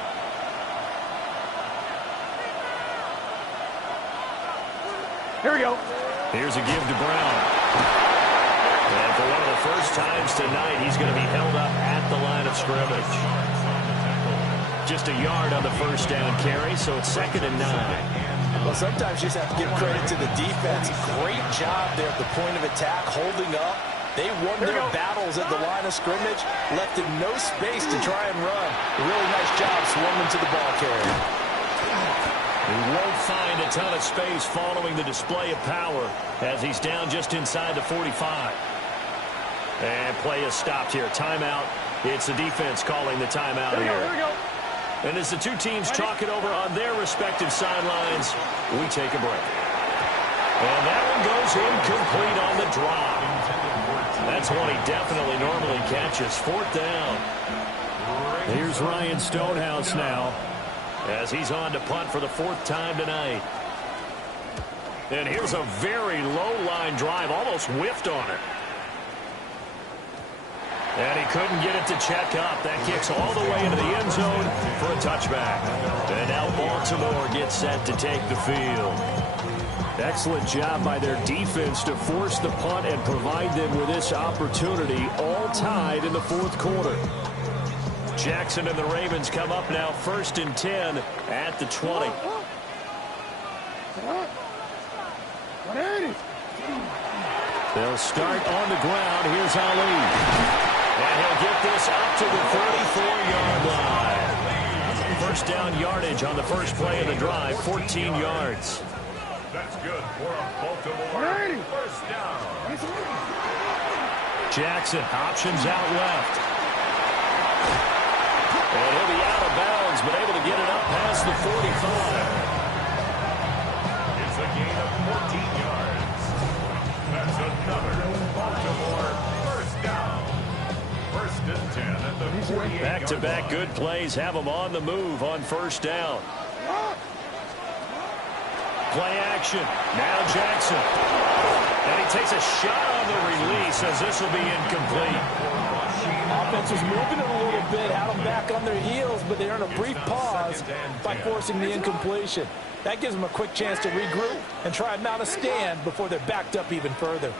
Here we go. Here's a give to Brown. And for one of the first times tonight, he's going to be held up at the line of scrimmage. Just a yard on the 1st down carry, so it's 2nd and 9. Well, sometimes you just have to give credit to the defense. Great job there at the point of attack, holding up. They won their battles at the line of scrimmage, left in no space to try and run. A really nice job swarming to the ball carrier. He won't find a ton of space following the display of power as he's down just inside the 45. And play is stopped here. Timeout. It's the defense calling the timeout here. Here we go. And as the two teams talk it over on their respective sidelines, we take a break. And that one goes incomplete on the drop. That's one he definitely normally catches. 4th down. Here's Ryan Stonehouse now as he's on to punt for the 4th time tonight. And here's a very low-line drive, almost whiffed on it. And he couldn't get it to check up. That kicks all the way into the end zone for a touchback. And now Baltimore gets set to take the field. Excellent job by their defense to force the punt and provide them with this opportunity, all tied in the 4th quarter. Jackson and the Ravens come up now 1st and 10 at the 20. They'll start on the ground. Here's Ali. And he'll get this up to the 34-yard line. 1st down yardage on the first play of the drive, 14 yards. That's good for a Baltimore 1st down. Jackson options out left. And he'll be out of bounds, but able to get it up past the 45. It's a gain of 14 yards. That's another Baltimore 1st down. 1st and 10 at the 48-yard line. Back-to-back good plays have them on the move on 1st down. Play action. Now Jackson. And he takes a shot on the release as this will be incomplete. Offense was moving it a little bit, had them back on their heels, but they earn a brief pause by forcing the incompletion. That gives them a quick chance to regroup and try and mount a stand before they're backed up even further.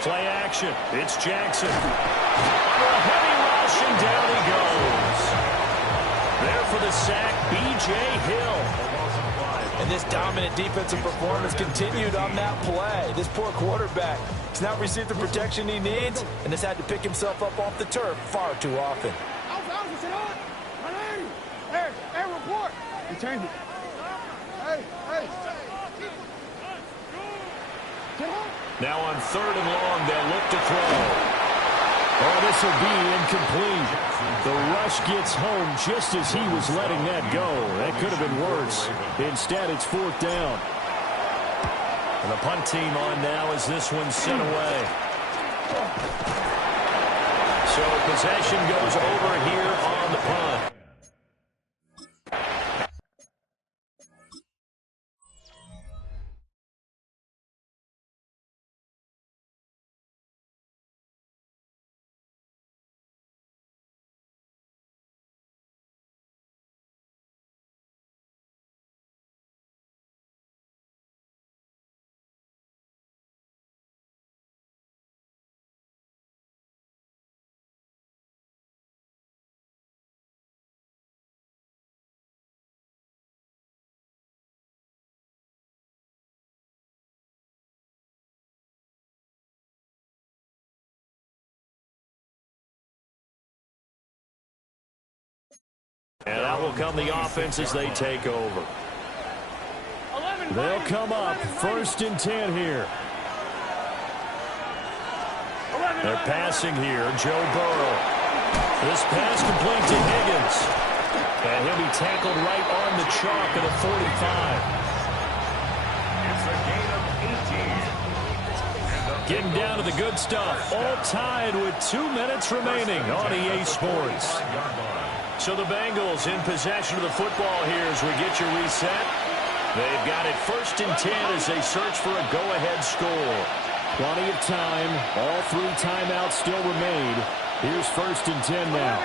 Play action. It's Jackson. Under a heavy rush, and down he goes. There for the sack, B.J. Hill. And this dominant defensive performance continued on that play. This poor quarterback has not received the protection he needs and has had to pick himself up off the turf far too often. Hey, report. You changed it. Hey. Now on 3rd and long, they'll look to throw. Oh, this will be incomplete. The rush gets home just as he was letting that go. That could have been worse. Instead, it's 4th down. And the punt team on now as this one's sent away. So possession goes over here on the punt. And that will come the offense as they take over. They'll come up 1st and 10 here. They're passing here. Joe Burrow. This pass complete to Higgins. And he'll be tackled right on the chalk at a 45. It's a gain of 18. Getting down to the good stuff. All tied with 2 minutes remaining on EA Sports. So the Bengals in possession of the football here as we get your reset. They've got it 1st and 10 as they search for a go-ahead score. Plenty of time. All 3 timeouts still remain. Here's 1st and 10 now.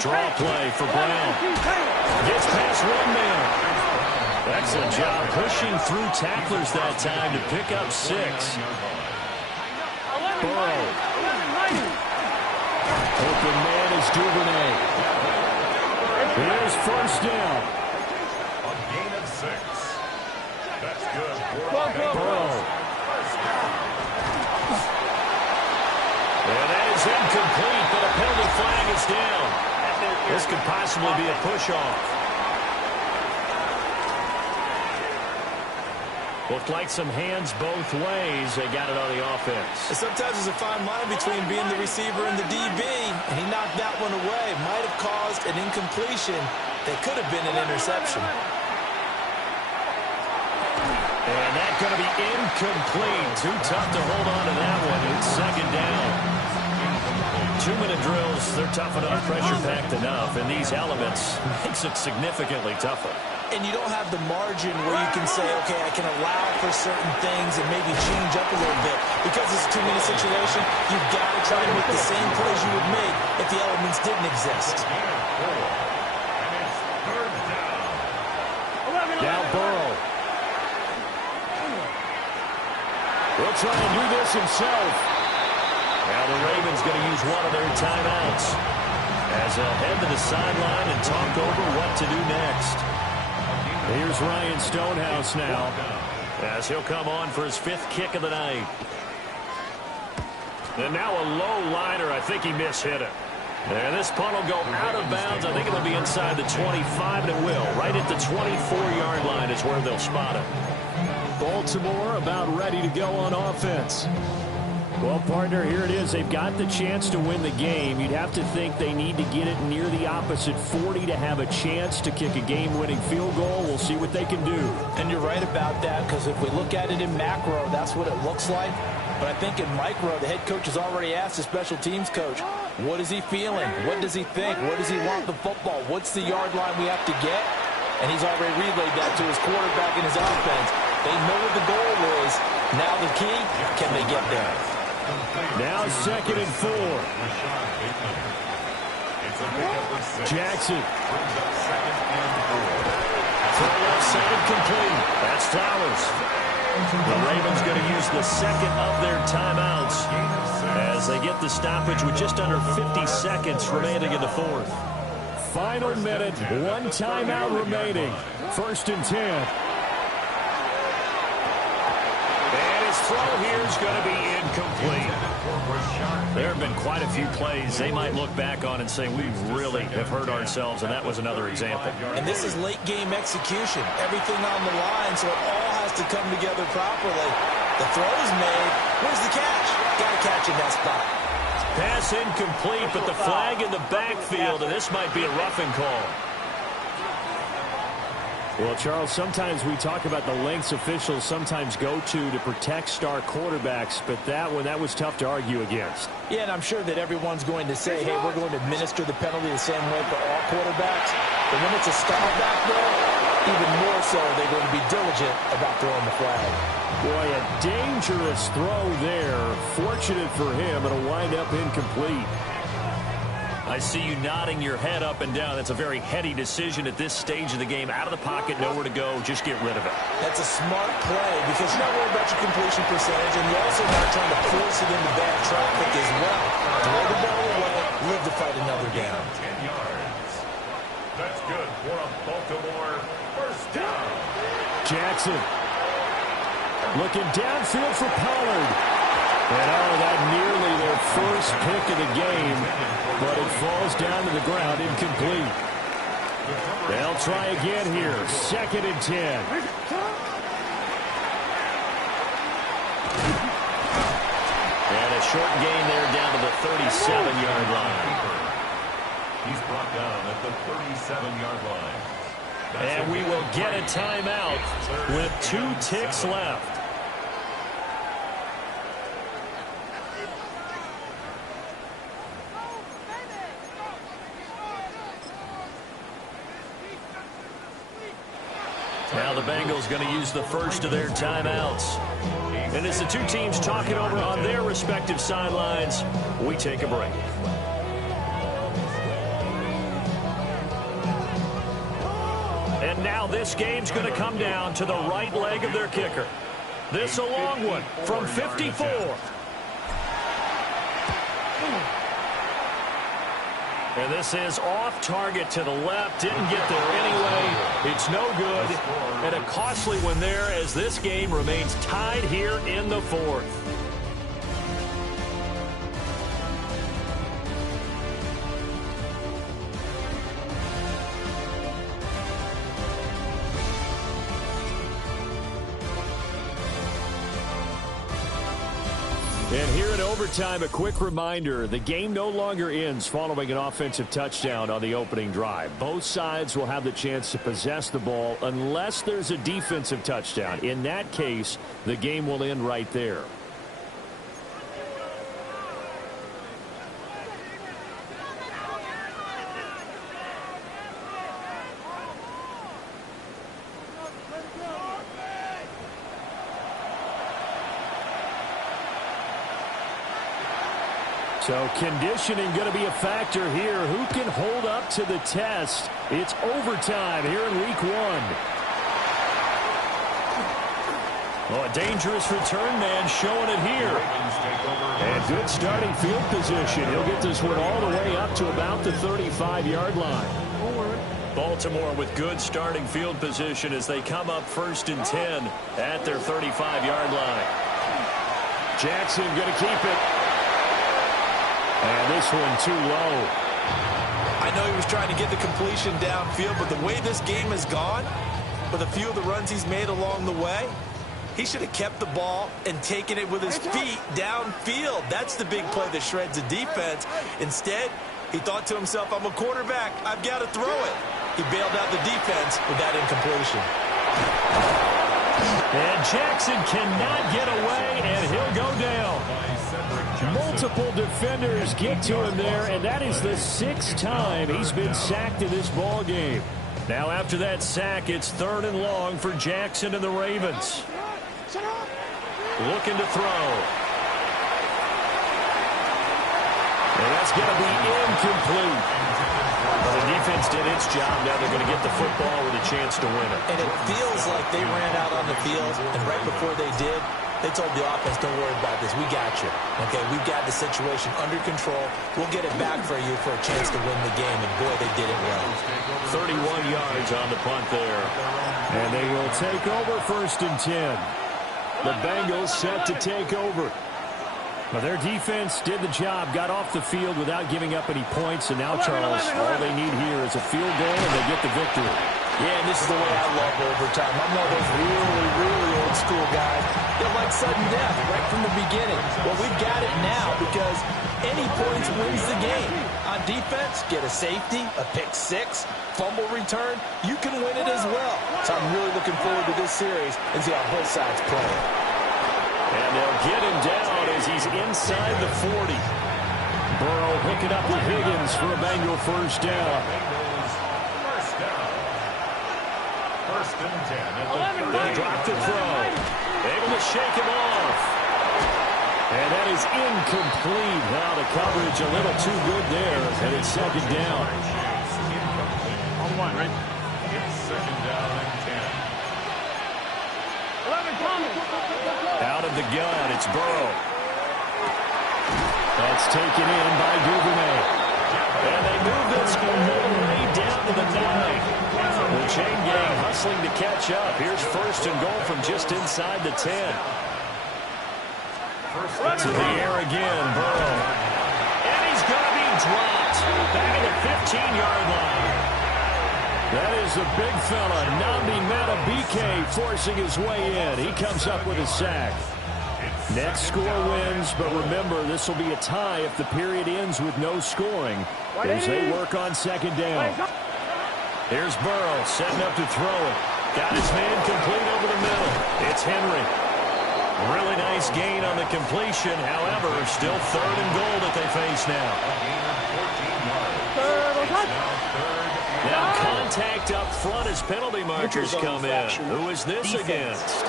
Draw play for Brown. Gets past one man. Excellent job pushing through tacklers that time to pick up 6. Burrow. Open man is Duvernay. Here's 1st down. A gain of 6. That's good. Burrow. And that is incomplete, but a penalty flag is down. This could possibly be a push-off. Looked like some hands both ways. They got it on the offense. Sometimes there's a fine line between being the receiver and the DB, and he knocked that one away. Might have caused an incompletion that could have been an interception. And that's going to be incomplete. Too tough to hold on to that one. It's 2nd down. 2-minute drills, they're tough enough, pressure-packed enough, and these elements makes it significantly tougher. And you don't have the margin where you can say, okay, I can allow for certain things and maybe change up a little bit. Because it's a 2-minute situation, you've got to try to make the same plays you would make if the elements didn't exist. Now Burrow. He'll try and do this himself. Now the Ravens going to use one of their timeouts as they'll head to the sideline and talk over what to do next. Here's Ryan Stonehouse now. As he'll come on for his 5th kick of the night. And now a low liner. I think he mishit it. And this punt will go out of bounds. I think it'll be inside the 25, and it will. Right at the 24-yard line is where they'll spot it. Baltimore about ready to go on offense. Well, partner, here it is. They've got the chance to win the game. You'd have to think they need to get it near the opposite 40 to have a chance to kick a game-winning field goal. We'll see what they can do. And you're right about that, because if we look at it in macro, that's what it looks like. But I think in micro, the head coach has already asked the special teams coach, what is he feeling? What does he think? What does he want the football? What's the yard line we have to get? And he's already relayed that to his quarterback and his offense. They know what the goal is. Now the key, can they get there? Now 2nd and 4. Jackson. Throw left side complete. That's Flowers. The Ravens going to use the 2nd of their timeouts as they get the stoppage with just under 50 seconds remaining in the 4th. Final minute, 1 timeout remaining. 1st and 10. Throw here is going to be incomplete. There have been quite a few plays they might look back on and say, we really have hurt ourselves, and that was another example. And this is late game execution. Everything on the line, so it all has to come together properly. The throw is made. Where's the catch? Got to catch in that spot. Pass incomplete, but the flag in the backfield, and this might be a roughing call. Well, Charles, sometimes we talk about the lengths officials sometimes go to protect star quarterbacks, but that was tough to argue against. Yeah, and I'm sure that everyone's going to say, hey, we're going to administer the penalty the same way for all quarterbacks. But when it's a star back there, even more so, they're going to be diligent about throwing the flag. Boy, a dangerous throw there. Fortunate for him, it'll wind up incomplete. I see you nodding your head up and down. That's a very heady decision at this stage of the game. Out of the pocket, nowhere to go. Just get rid of it. That's a smart play because you're not worried about your completion percentage, and you're also not trying to force it into bad traffic as well. Throw the ball away, live to fight another down. 10 yards. That's good for a Baltimore first down. Jackson looking downfield for Pollard. And that nearly their first pick of the game, but it falls down to the ground incomplete. They'll try again here. 2nd and 10. And a short gain there down to the 37-yard line. He's brought down at the 37-yard line. And we will get a timeout with 2 ticks left. Now the Bengals going to use the first of their timeouts. And as the two teams talk it over on their respective sidelines, we take a break. And now this game's going to come down to the right leg of their kicker. This a long one from 54. And this is off target to the left. Didn't get there anyway. It's no good. And a costly one there as this game remains tied here in the 4th. And here in overtime, a quick reminder, the game no longer ends following an offensive touchdown on the opening drive. Both sides will have the chance to possess the ball unless there's a defensive touchdown. In that case, the game will end right there. So conditioning going to be a factor here. Who can hold up to the test? It's overtime here in week 1. Oh, a dangerous return man showing it here. And good starting field position. He'll get this one all the way up to about the 35-yard line. Baltimore with good starting field position as they come up 1st and 10 at their 35-yard line. Jackson going to keep it. And this one too low. I know he was trying to get the completion downfield, but the way this game has gone, with a few of the runs he's made along the way, he should have kept the ball and taken it with his feet downfield. That's the big play that shreds the defense. Instead, he thought to himself, I'm a quarterback. I've got to throw it. He bailed out the defense with that incompletion. And Jackson cannot get away, and he'll go down. Multiple defenders get to him there, and that is the 6th time he's been sacked in this ball game. Now after that sack, it's 3rd and long for Jackson and the Ravens. Looking to throw. And that's going to be incomplete. Well, the defense did its job. Now they're going to get the football with a chance to win it. And it feels like they ran out on the field, and right before they did, they told the offense, don't worry about this. We got you. Okay, we've got the situation under control. We'll get it back for you for a chance to win the game. And, boy, they did it well. 31 yards on the punt there. And they will take over 1st and 10. The Bengals set to take over. Well, their defense did the job, got off the field without giving up any points. And now, Charles, all they need here is a field goal, and they get the victory. Yeah, and this is the way I love overtime. I'm one of those really, really old school guys that like sudden death right from the beginning. Well, we've got it now because any points wins the game. On defense, get a safety, a pick six, fumble return, you can win it as well. So I'm really looking forward to this series and see how both sides play. And they'll get him down as he's inside the 40. Burrow hooking up with Higgins for a Bengal first down. First and 10 at the They drop the throw. Able to shake him off. And that is incomplete. Now the coverage a little too good there. And it's second down. On one, right? It's second down and 10. Out of the gun, it's Burrow. That's taken in by Duvernay. And they move this all the way down to the 9. The chain gang hustling to catch up. Here's first and goal from just inside the 10. To the air again, Burrow. And he's going to be dropped back at the 15-yard line. That is the big fella, Nnamdi Madubuike, forcing his way in. He comes up with a sack. Next score wins, but remember, this will be a tie if the period ends with no scoring as they work on second down. Here's Burrow setting up to throw it. Got his man complete over the middle. It's Henry. Really nice gain on the completion. However, still third and goal that they face now. Now contact up front as penalty markers come in. Who is this against?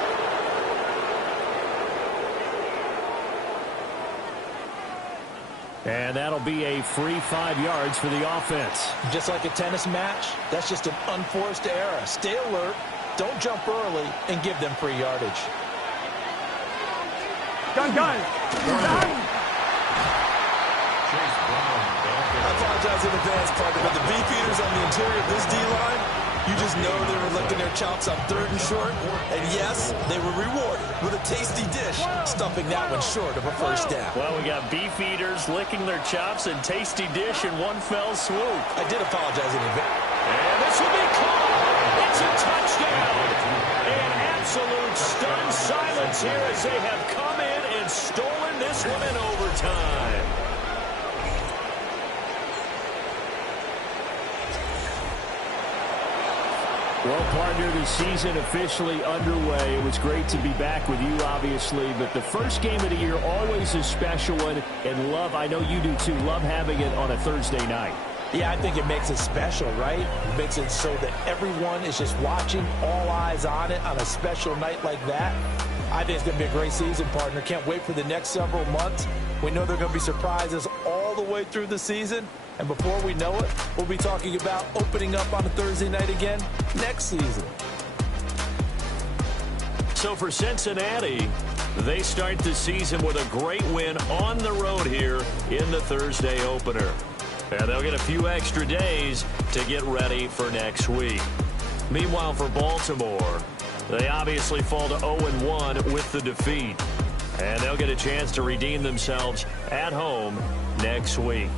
And that'll be a free 5 yards for the offense. Just like a tennis match, that's just an unforced error. Stay alert, don't jump early, and give them free yardage. Gun. I apologize in advance, partner, but the beefeaters on the interior of this D-line, you just know they were licking their chops on third and short. And yes, they were rewarded with a tasty dish, stuffing that one short of a first down. Well, we got beefeaters licking their chops and tasty dish in one fell swoop. I did apologize in advance. And this will be caught. It's a touchdown. An absolute stunned silence here as they have come in and stolen this one in overtime. Well, partner, the season officially underway. It was great to be back with you, obviously, but the first game of the year always a special one, and love, I know you do too, love having it on a Thursday night. Yeah, I think it makes it special, right? It makes it so that everyone is just watching, all eyes on it on a special night like that. I think it's going to be a great season, partner. Can't wait for the next several months. We know there are going to be surprises all the way through the season. And before we know it, we'll be talking about opening up on a Thursday night again next season. So for Cincinnati, they start the season with a great win on the road here in the Thursday opener. And they'll get a few extra days to get ready for next week. Meanwhile, for Baltimore, they obviously fall to 0-1 with the defeat. And they'll get a chance to redeem themselves at home next week.